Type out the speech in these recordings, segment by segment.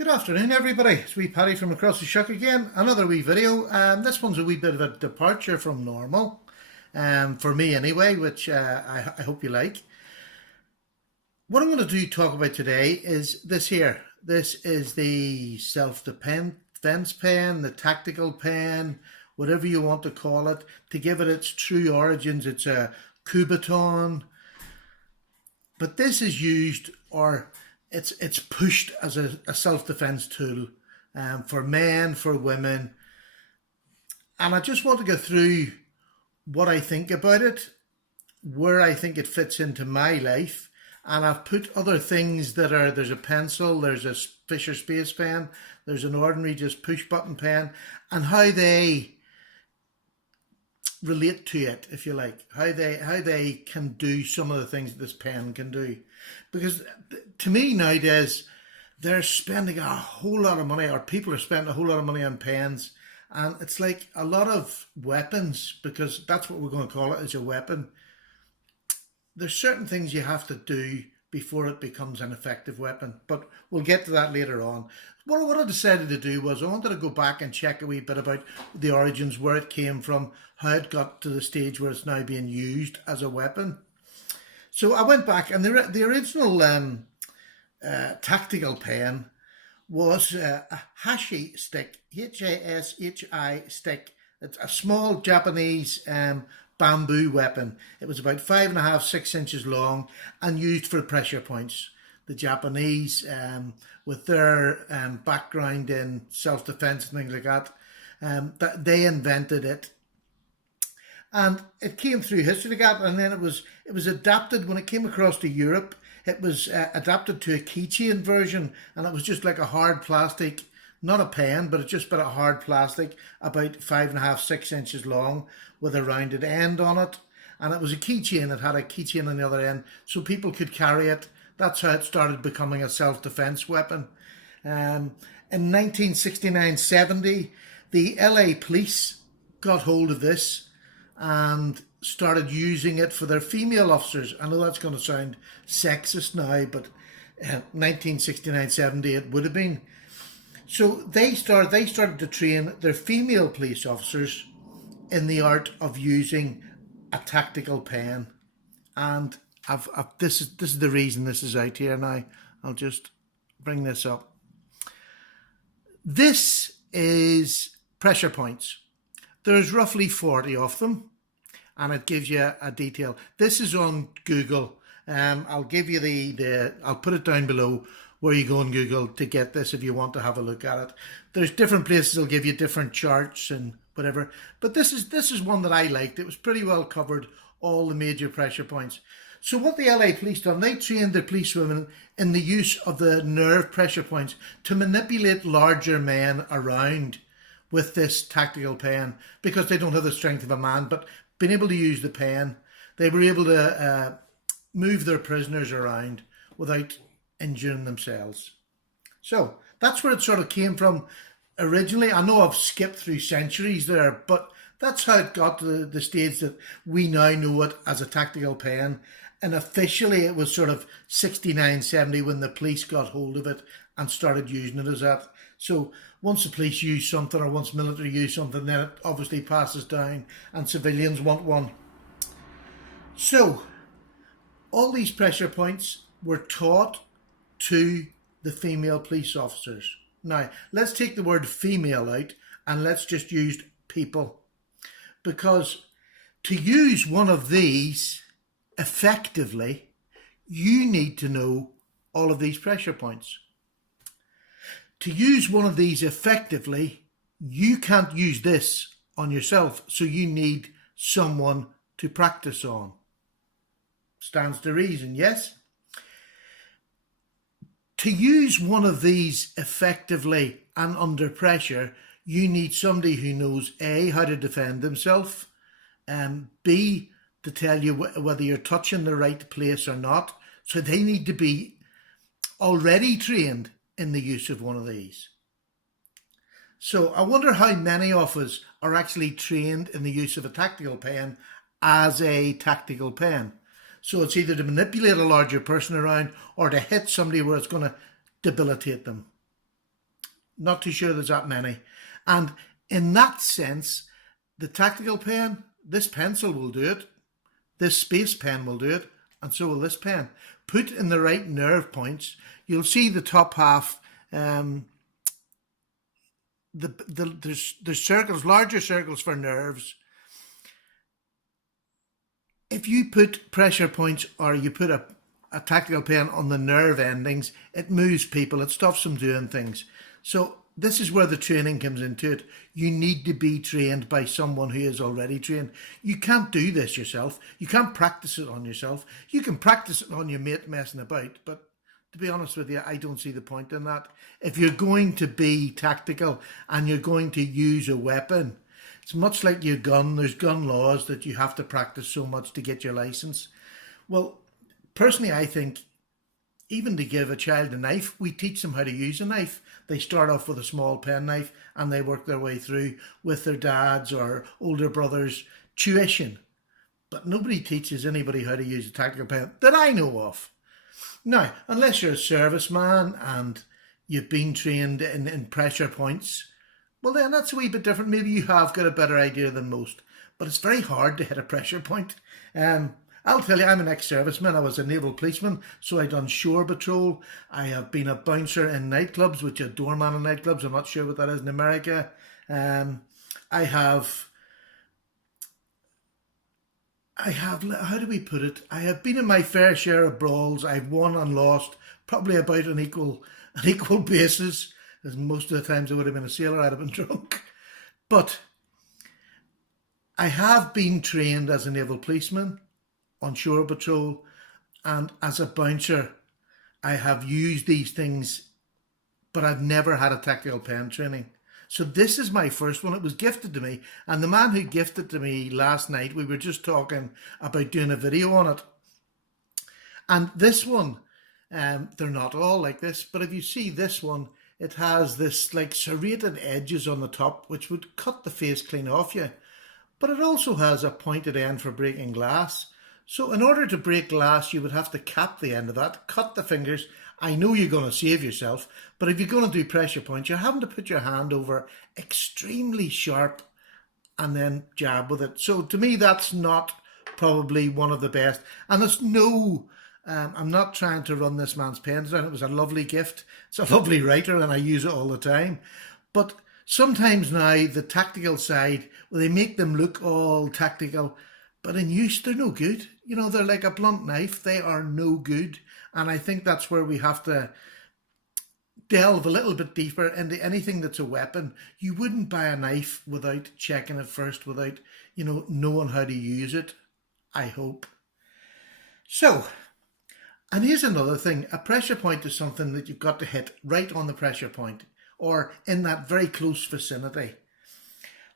Good afternoon everybody, it's wee Paddy from across the shuck again, another wee video. This one's a wee bit of a departure from normal, for me anyway, which I hope you like. What I'm going to talk about today is this here. This is the self-defense pen, the tactical pen, whatever you want to call it. To give it its true origins, it's a Kubotan. But this is used, or it's pushed as a self-defense tool for men, for women. And I just want to go through what I think about it, where I think it fits into my life. And I've put other things that are, there's a pencil, there's a Fisher Space pen, there's an ordinary just push button pen, and how they relate to it, if you like, how they can do some of the things that this pen can do. Because to me nowadays, they're spending a whole lot of money, or people are spending a whole lot of money on pens, and it's like a lot of weapons, because that's what we're going to call it, is a weapon. There's certain things you have to do before it becomes an effective weapon, but we'll get to that later on. What I decided to do was I wanted to go back and check a wee bit about the origins, where it came from, how it got to the stage where it's now being used as a weapon. So I went back, and the original tactical pen was a hashi stick, H-A-S-H-I stick. It's a small Japanese bamboo weapon. It was about 5.5, 6 inches long and used for pressure points. The Japanese, with their background in self-defense and things like that, they invented it. And it came through history like that, and then it was adapted when it came across to Europe. It was adapted to a keychain version, and it was just like a hard plastic, not a pen, but it's just about a hard plastic, about 5.5, 6 inches long, with a rounded end on it. And it was a keychain. It had a keychain on the other end, so people could carry it. That's how it started becoming a self-defense weapon. In 1969-70, the LA police got hold of this and started using it for their female officers. I know that's going to sound sexist now, but 1969-70 it would have been. So they started to train their female police officers in the art of using a tactical pen. And this is the reason this is out here now. I'll just bring this up. This is pressure points. There's roughly 40 of them, and it gives you a detail. This is on Google. I'll give you I'll put it down below where you go on Google to get this if you want to have a look at it. There's different places that'll give you different charts and whatever. But this is one that I liked. It was pretty well covered, all the major pressure points. So what the LA police done, they trained their policewomen in the use of the nerve pressure points to manipulate larger men around with this tactical pen, because they don't have the strength of a man, but being able to use the pen, they were able to move their prisoners around without injuring themselves. So that's where it sort of came from originally. I know I've skipped through centuries there, but that's how it got to the stage that we now know it as a tactical pen. And officially it was sort of 69-70 when the police got hold of it and started using it as that. So once the police use something, or once military use something, then it obviously passes down and civilians want one. So all these pressure points were taught to the female police officers. Now, let's take the word female out and let's just use people. Because to use one of these effectively, you need to know all of these pressure points. To use one of these effectively, you can't use this on yourself, so you need someone to practice on. Stands to reason, yes? To use one of these effectively and under pressure, you need somebody who knows A, how to defend themselves, B, to tell you whether you're touching the right place or not. So they need to be already trained in the use of one of these. So I wonder how many of us are actually trained in the use of a tactical pen as a tactical pen. So it's either to manipulate a larger person around or to hit somebody where it's going to debilitate them. Not too sure there's that many. And in that sense, the tactical pen, this pencil will do it, this space pen will do it, and so will this pen. Put in the right nerve points, you'll see the top half, there's circles, larger circles for nerves. If you put pressure points or you put a tactical pen on the nerve endings, it moves people, it stops them doing things. So this is where the training comes into it. You need to be trained by someone who is already trained. You can't do this yourself. You can't practice it on yourself. You can practice it on your mate messing about, but to be honest with you, I don't see the point in that. If you're going to be tactical and you're going to use a weapon, it's much like your gun. There's gun laws that you have to practice so much to get your license. Well, personally, I think even to give a child a knife, we teach them how to use a knife. They start off with a small penknife and they work their way through with their dads or older brothers' tuition. But nobody teaches anybody how to use a tactical pen that I know of. Now, unless you're a serviceman and you've been trained in pressure points, well then that's a wee bit different. Maybe you have got a better idea than most, but it's very hard to hit a pressure point. I'll tell you, I'm an ex-serviceman. I was a naval policeman, so I done shore patrol. I have been a bouncer in nightclubs, which a doorman in nightclubs. I'm not sure what that is in America. I have, how do we put it? I have been in my fair share of brawls. I've won and lost, probably about an equal basis, as most of the times I would have been a sailor, I'd have been drunk. But I have been trained as a naval policeman on shore patrol, and as a bouncer I have used these things, but I've never had a tactical pen training. So this is my first one. It was gifted to me, and the man who gifted it to me last night, we were just talking about doing a video on it. And this one, they're not all like this, but if you see this one, it has this like serrated edges on the top which would cut the face clean off you, but it also has a pointed end for breaking glass. So in order to break glass, you would have to cap the end of that, cut the fingers. I know you're going to save yourself, but if you're going to do pressure points, you're having to put your hand over extremely sharp and then jab with it. So to me, that's not probably one of the best. And there's no, I'm not trying to run this man's pens down. It was a lovely gift. It's a lovely writer and I use it all the time. But sometimes now the tactical side, well, they make them look all tactical, but in use, they're no good. You know, they're like a blunt knife. They are no good. And I think that's where we have to delve a little bit deeper into anything that's a weapon. You wouldn't buy a knife without checking it first, without, you know, knowing how to use it, I hope. So, and here's another thing. A pressure point is something that you've got to hit right on the pressure point or in that very close vicinity.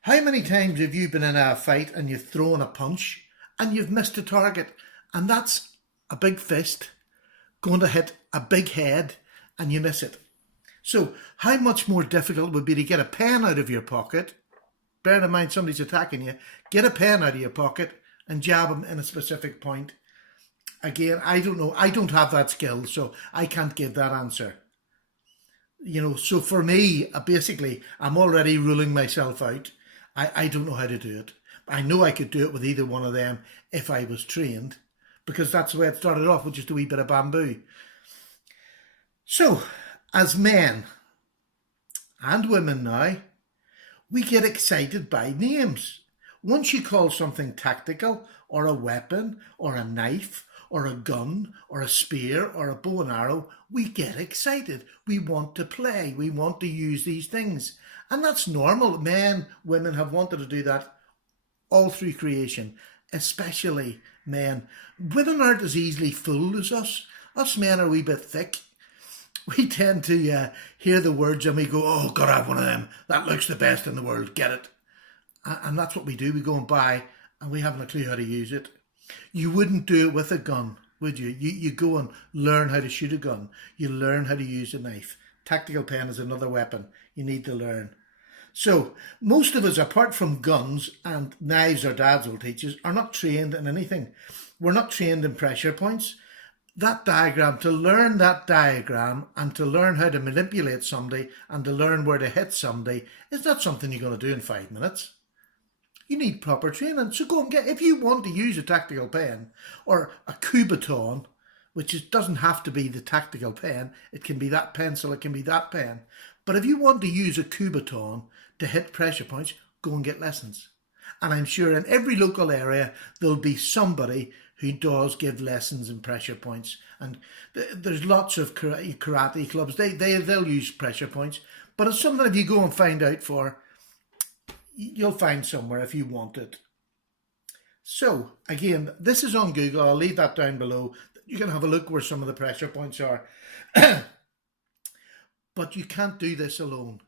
How many times have you been in a fight and you've thrown a punch and you've missed a target? And that's a big fist going to hit a big head and you miss it. So how much more difficult it would be to get a pen out of your pocket, bearing in mind somebody's attacking you, get a pen out of your pocket and jab them in a specific point. Again, I don't know. I don't have that skill, so I can't give that answer. You know, so for me, basically, I'm already ruling myself out. I don't know how to do it. I know I could do it with either one of them if I was trained, because that's the way it started off, with just a wee bit of bamboo. So, as men and women now, we get excited by names. Once you call something tactical, or a weapon, or a knife, or a gun, or a spear, or a bow and arrow, we get excited. We want to play. We want to use these things. And that's normal. Men, women have wanted to do that all through creation, especially men. Women aren't as easily fooled as us. Us men are a wee bit thick. We tend to hear the words and we go, oh, God, I have one of them. That looks the best in the world. Get it. And that's what we do. We go and buy and we haven't a clue how to use it. You wouldn't do it with a gun, would you? You go and learn how to shoot a gun. You learn how to use a knife. Tactical pen is another weapon you need to learn. So most of us, apart from guns and knives our dads will teach us, are not trained in anything. We're not trained in pressure points. that diagram, to learn that diagram and to learn how to manipulate somebody and to learn where to hit somebody is not something you're going to do in 5 minutes. You need proper training. So go and get, if you want to use a tactical pen or a Kubotan, doesn't have to be the tactical pen, it can be that pencil, it can be that pen. But if you want to use a Kubotan to hit pressure points, go and get lessons. And I'm sure in every local area there'll be somebody who does give lessons in pressure points. And there's lots of karate clubs, they'll use pressure points. But it's something if you go and find out for, you'll find somewhere if you want it. So again, this is on Google. I'll leave that down below. You can have a look where some of the pressure points are. But you can't do this alone.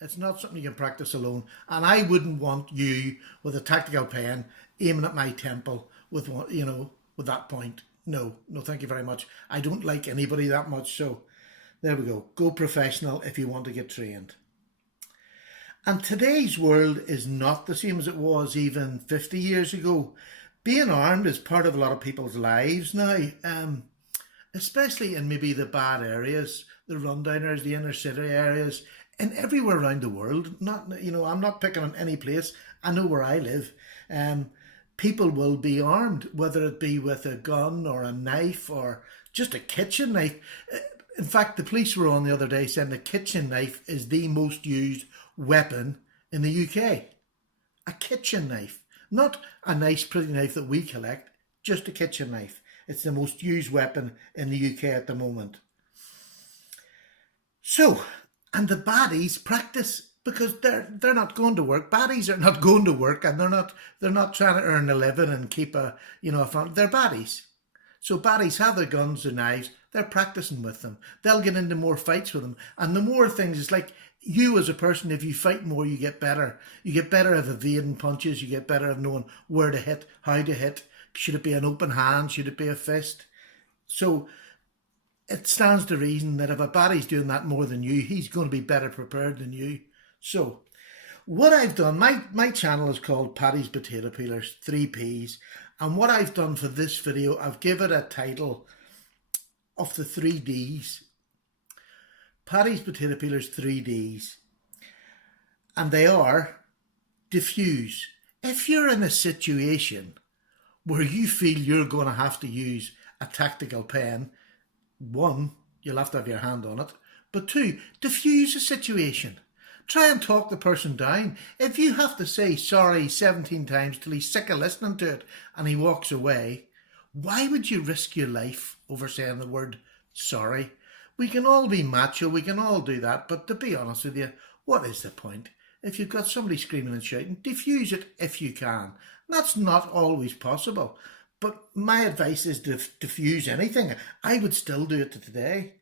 It's not something you can practice alone. And I wouldn't want you with a tactical pen aiming at my temple with one, with that point. No, thank you very much. I don't like anybody that much. So there we go. Go professional if you want to get trained. And today's world is not the same as it was even 50 years ago. Being armed is part of a lot of people's lives now, especially in maybe the bad areas, the rundown areas, the inner city areas, and everywhere around the world. I'm not picking on any place. I know where I live. People will be armed, whether it be with a gun or a knife or just a kitchen knife. In fact, the police were on the other day saying the kitchen knife is the most used weapon in the UK. A kitchen knife. Not a nice pretty knife that we collect, just a kitchen knife. It's the most used weapon in the UK at the moment. So, and the baddies practice because they're not going to work. Baddies are not going to work, and they're not trying to earn a living and keep a family. They're baddies. So baddies have their guns, their knives. They're practicing with them. They'll get into more fights with them, and the more things, it's like you as a person. If you fight more, you get better. You get better at evading punches. You get better at knowing where to hit, how to hit. Should it be an open hand? Should it be a fist? So it stands to reason that if a baddie's doing that more than you, he's going to be better prepared than you. So what I've done, my channel is called Paddy's Potato Peelers, 3 Ps. And what I've done for this video, I've given it a title of the 3 Ds. Paddy's Potato Peelers, 3 Ds. And they are diffuse. If you're in a situation where you feel you're going to have to use a tactical pen, 1, you'll have to have your hand on it. But 2, diffuse the situation. Try and talk the person down. If you have to say sorry 17 times till he's sick of listening to it and he walks away, why would you risk your life over saying the word sorry? We can all be macho, we can all do that, but to be honest with you, what is the point? If you've got somebody screaming and shouting, diffuse it if you can. That's not always possible, but my advice is to diffuse anything. I would still do it today.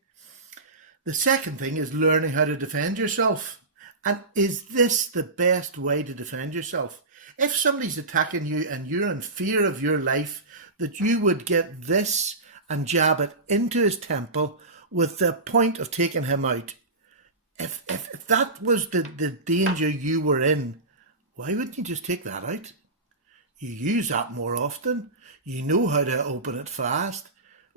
The second thing is learning how to defend yourself. And is this the best way to defend yourself? If somebody's attacking you and you're in fear of your life, that you would get this and jab it into his temple with the point of taking him out. If that was the danger you were in, why wouldn't you just take that out? You use that more often. You know how to open it fast.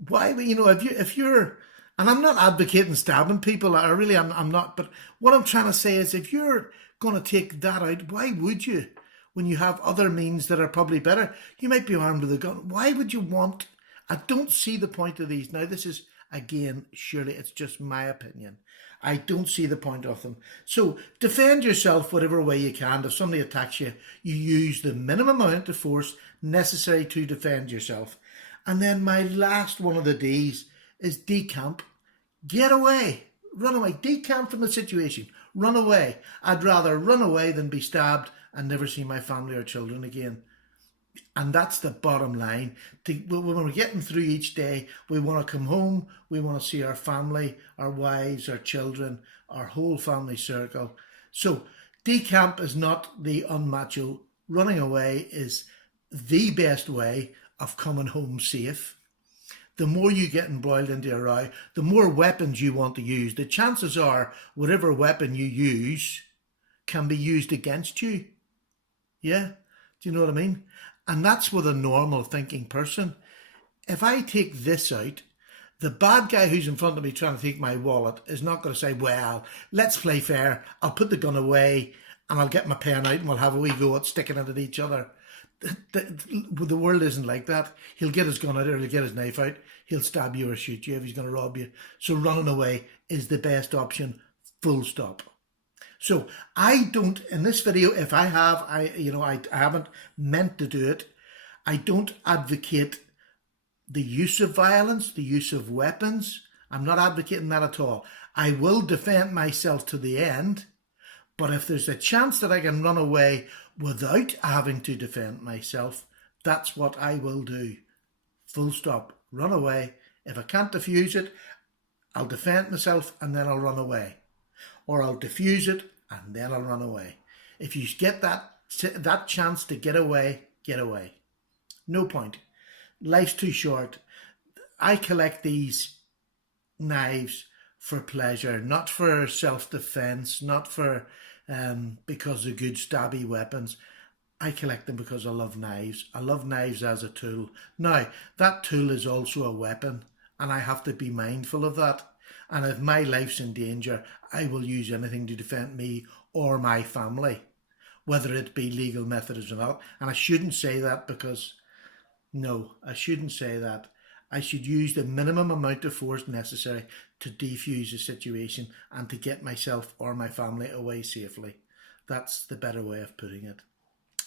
Why, if you're, and I'm not advocating stabbing people, I'm not, but what I'm trying to say is if you're going to take that out, why would you? When you have other means that are probably better, you might be armed with a gun. Why would you want? I don't see the point of these. Now, this is, again, surely it's just my opinion. I don't see the point of them. So defend yourself whatever way you can. If somebody attacks you, you use the minimum amount of force necessary to defend yourself. And then my last one of the Ds is decamp. Get away. Run away. Decamp from the situation. Run away. I'd rather run away than be stabbed and never see my family or children again. And that's the bottom line. When we're getting through each day, we want to come home, we want to see our family, our wives, our children, our whole family circle. So decamp is not the unmacho. Running away is the best way of coming home safe. The more you get embroiled into a row, the more weapons you want to use. The chances are whatever weapon you use can be used against you. Yeah? Do you know what I mean? And that's with a normal thinking person. If I take this out, The bad guy who's in front of me trying to take my wallet is not going to say, well, let's play fair. I'll put the gun away and I'll get my pen out and we'll have a wee go at sticking it at each other. The world isn't like that. He'll get his gun out or he'll get his knife out. He'll stab you or shoot you if he's going to rob you. So running away is the best option, full stop. So I don't, in this video, if I have, I haven't meant to do it. I don't advocate the use of violence, the use of weapons. I'm not advocating that at all. I will defend myself to the end, but if there's a chance that I can run away without having to defend myself, that's what I will do. Full stop. Run away. If I can't defuse it, I'll defend myself and then I'll run away. Or I'll defuse it and then I'll run away. If you get that chance to get away, get away. No point. Life's too short. I collect these knives for pleasure, not for self-defense, not for because they're good stabby weapons. I collect them because I love knives. I love knives as a tool. Now, that tool is also a weapon, and I have to be mindful of that. And if my life's in danger, I will use anything to defend me or my family, whether it be legal methods or not. And I shouldn't say that because, no, I shouldn't say that. I should use the minimum amount of force necessary to defuse a situation and to get myself or my family away safely. That's the better way of putting it.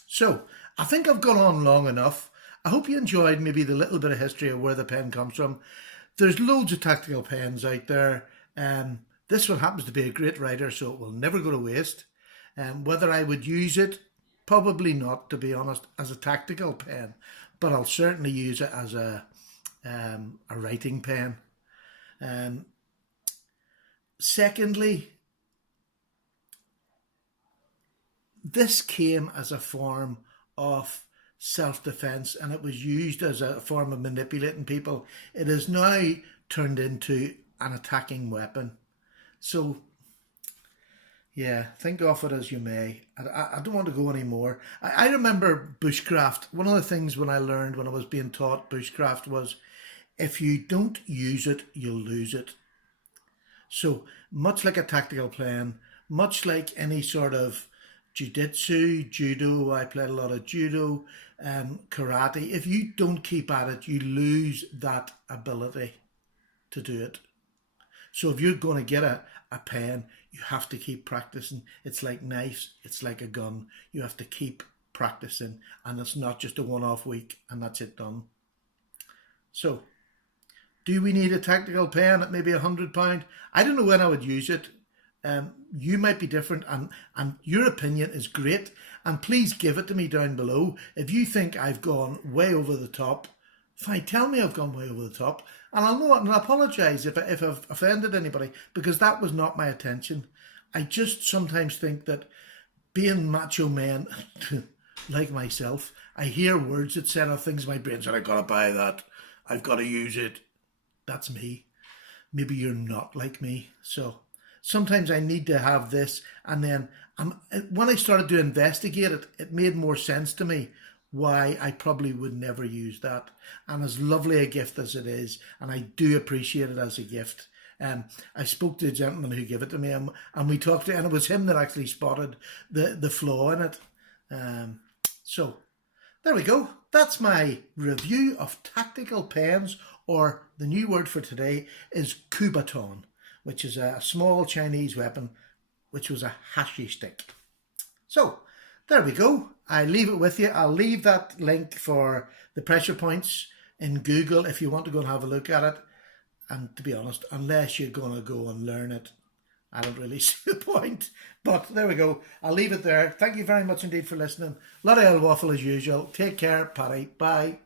So, I think I've gone on long enough. I hope you enjoyed maybe the little bit of history of where the pen comes from. There's loads of tactical pens out there. This one happens to be a great writer, so it will never go to waste. Whether I would use it, probably not, to be honest, as a tactical pen, but I'll certainly use it as a writing pen. Secondly, this came as a form of self-defense and it was used as a form of manipulating people. It is now turned into an attacking weapon. So, yeah, think of it as you may. I don't want to go any more. I remember bushcraft. One of the things when I learned when I was being taught bushcraft was if you don't use it, you'll lose it. So much like a tactical plan, much like any sort of jiu-jitsu, judo, I played a lot of judo, karate. If you don't keep at it, you lose that ability to do it. So if you're going to get a pen, you have to keep practicing. It's like knives, it's like a gun. You have to keep practicing, and it's not just a one-off week and that's it done. So, do we need a tactical pen at maybe £100? I don't know when I would use it. You might be different, and your opinion is great, and please give it to me down below. If you think I've gone way over the top, fine, tell me I've gone way over the top, and I'll know it, and I'll apologise if I've offended anybody, because that was not my intention. I just sometimes think that being macho men, like myself, I hear words that set off things in my brain, so I've got to buy that, I've got to use it. That's me. Maybe you're not like me, so sometimes I need to have this, and then when I started to investigate it, it made more sense to me why I probably would never use that. And as lovely a gift as it is, and I do appreciate it as a gift, I spoke to a gentleman who gave it to me, and we talked to, and it was him that actually spotted the flaw in it. So there we go. That's my review of tactical pens, or the new word for today is kubaton, which is a small Chinese weapon, which was a hashi stick. So, there we go. I leave it with you. I'll leave that link for the pressure points in Google if you want to go and have a look at it. And to be honest, unless you're going to go and learn it, I don't really see the point. But there we go. I'll leave it there. Thank you very much indeed for listening. A lot of old waffle as usual. Take care, Paddy. Bye.